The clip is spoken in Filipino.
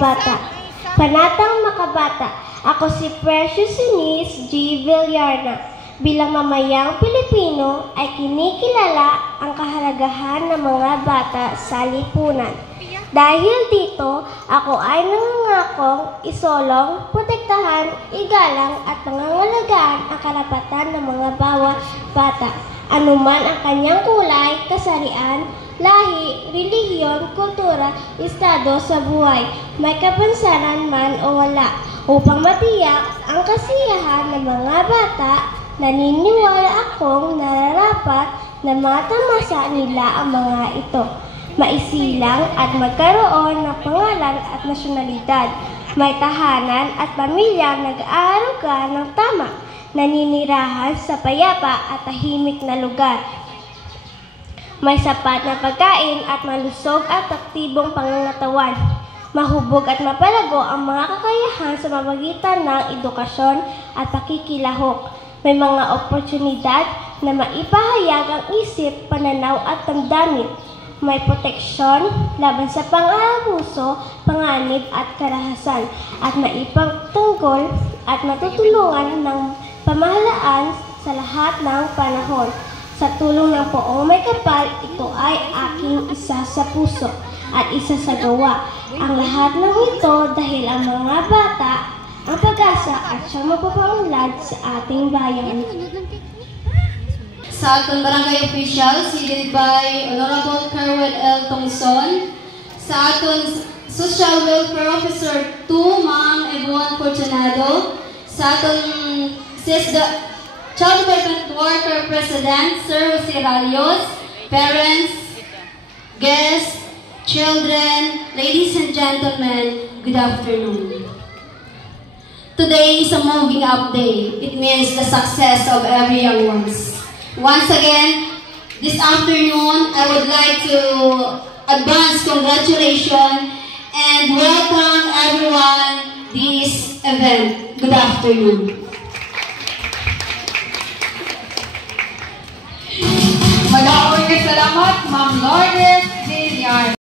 Bata. Panatang Makabata. Ako si Precious Eunice G. Villarna. Bilang mamayang Pilipino ay kinikilala ang kahalagahan ng mga bata sa lipunan. Dahil dito, ako ay nangangakong isolong, protektahan, igalang at nangangalagaan ang karapatan ng mga bawat bata. Anuman ang kanyang kulay, kasarian, lahi, relihiyon, kultura, estado sa buhay, may kapansanan man o wala, upang matiyak ang kasiyahan ng mga bata. Naniniwala akong nararapat na matamasa nila ang mga ito, maisilang at magkaroon ng pangalan at nasyonalidad. May tahanan at pamilyang nag-aaruga ng tama, naninirahan sa payapa at tahimik na lugar. May sapat na pagkain at malusog at aktibong pangangatawan. Mahubog at mapalago ang mga kakayahan sa mamagitan ng edukasyon at pakikilahok. May mga oportunidad na maipahayag ang isip, pananaw at damdamin. May proteksyon laban sa pang-aabuso, panganib at karahasan at maipagtanggol at matutulungan ng pamahalaan sa lahat ng panahon. Sa tulong ng Poong May Kapal, ito ay aking isa sa puso at isa sa gawa. Ang lahat ng ito dahil ang mga bata ang pag-asa at siyang mapapaunlad sa ating bayan. Sa atong barangay official, headed by Honorable Kerwin L. Tongson. Sa atong Social Welfare Officer 2, Ma'am Ebuan Fortunado. Sa atong Child Development Worker President, Sir Jose Ralios. Parents, guests, children, ladies and gentlemen, good afternoon. Today is a moving up day. It means the success of every young ones. Once again, this afternoon, I would like to advance congratulations and welcome everyone this event. Good afternoon. Salamat, Ma'am Lourdes Villar.